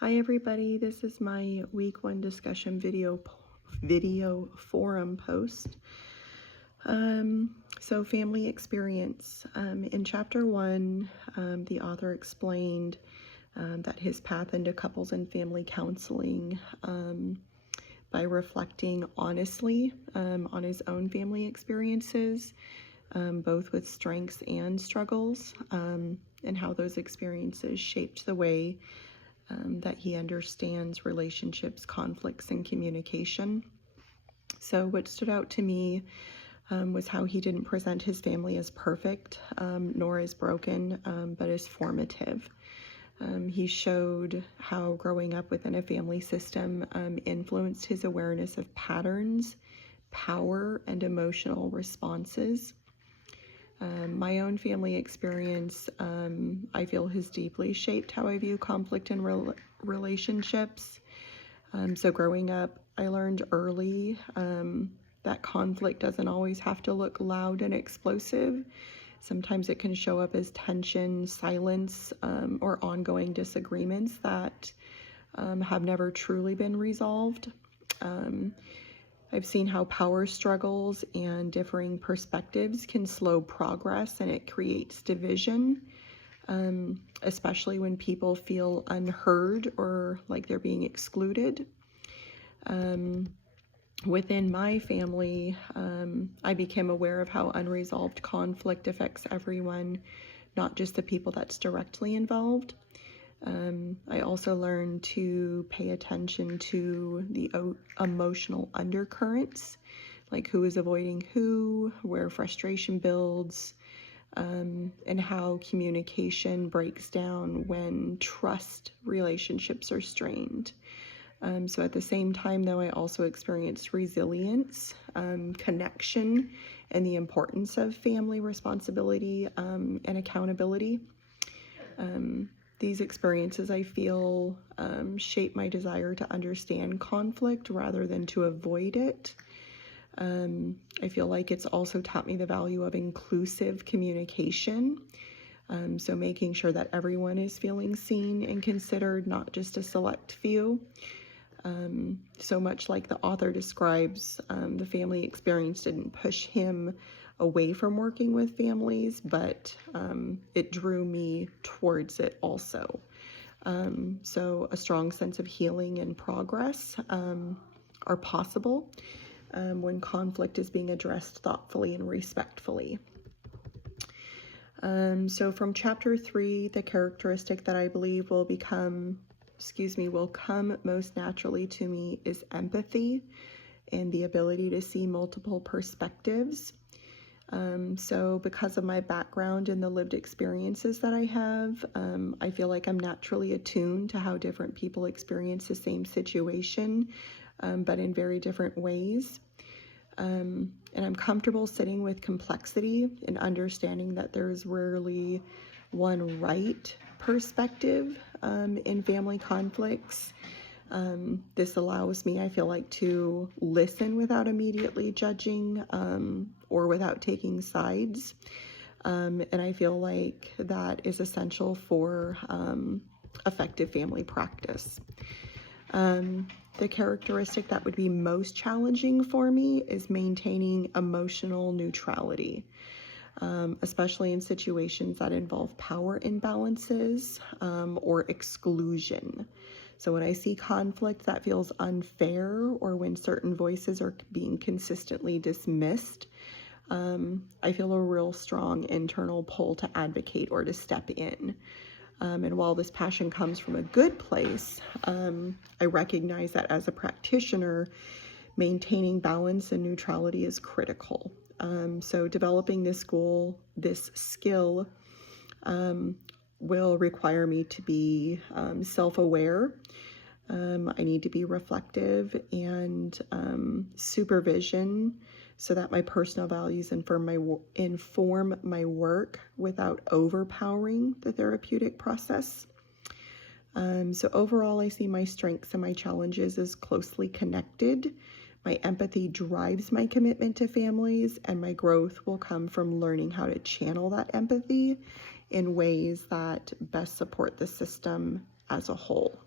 Hi everybody, this is my week 1 discussion video forum post. So family experience. In chapter 1, the author explained that his path into couples and family counseling by reflecting honestly on his own family experiences, both with strengths and struggles, and how those experiences shaped the way that he understands relationships, conflicts, and communication. So what stood out to me was how he didn't present his family as perfect, nor as broken, but as formative. He showed how growing up within a family system influenced his awareness of patterns, power, and emotional responses. My own family experience, I feel, has deeply shaped how I view conflict in relationships. So growing up, I learned early that conflict doesn't always have to look loud and explosive. Sometimes it can show up as tension, silence, or ongoing disagreements that have never truly been resolved. I've seen how power struggles and differing perspectives can slow progress, and it creates division, especially when people feel unheard or like they're being excluded. Within my family, I became aware of how unresolved conflict affects everyone, not just the people that's directly involved. I also learned to pay attention to the emotional undercurrents, like who is avoiding who, where frustration builds, and how communication breaks down when trust relationships are strained. So at the same time, though, I also experienced resilience, connection, and the importance of family responsibility and accountability. These experiences, I feel, shape my desire to understand conflict rather than to avoid it. I feel like it's also taught me the value of inclusive communication. So making sure that everyone is feeling seen and considered, not just a select few. So much like the author describes, the family experience didn't push him away from working with families, but it drew me towards it also. So a strong sense of healing and progress are possible when conflict is being addressed thoughtfully and respectfully. So from chapter 3, the characteristic that I believe will come most naturally to me is empathy and the ability to see multiple perspectives. So because of my background and the lived experiences that I have, I feel like I'm naturally attuned to how different people experience the same situation, but in very different ways. And I'm comfortable sitting with complexity and understanding that there's rarely one right perspective in family conflicts. This allows me, I feel like, to listen without immediately judging or without taking sides. And I feel like that is essential for effective family practice. The characteristic that would be most challenging for me is maintaining emotional neutrality, especially in situations that involve power imbalances or exclusion. So when I see conflict that feels unfair or when certain voices are being consistently dismissed, I feel a real strong internal pull to advocate or to step in. And while this passion comes from a good place, I recognize that as a practitioner, maintaining balance and neutrality is critical. So developing this skill will require me to be self-aware. I need to be reflective and supervision so that my personal values inform my work without overpowering the therapeutic process. So overall, I see my strengths and my challenges as closely connected. My empathy drives my commitment to families, and my growth will come from learning how to channel that empathy in ways that best support the system as a whole.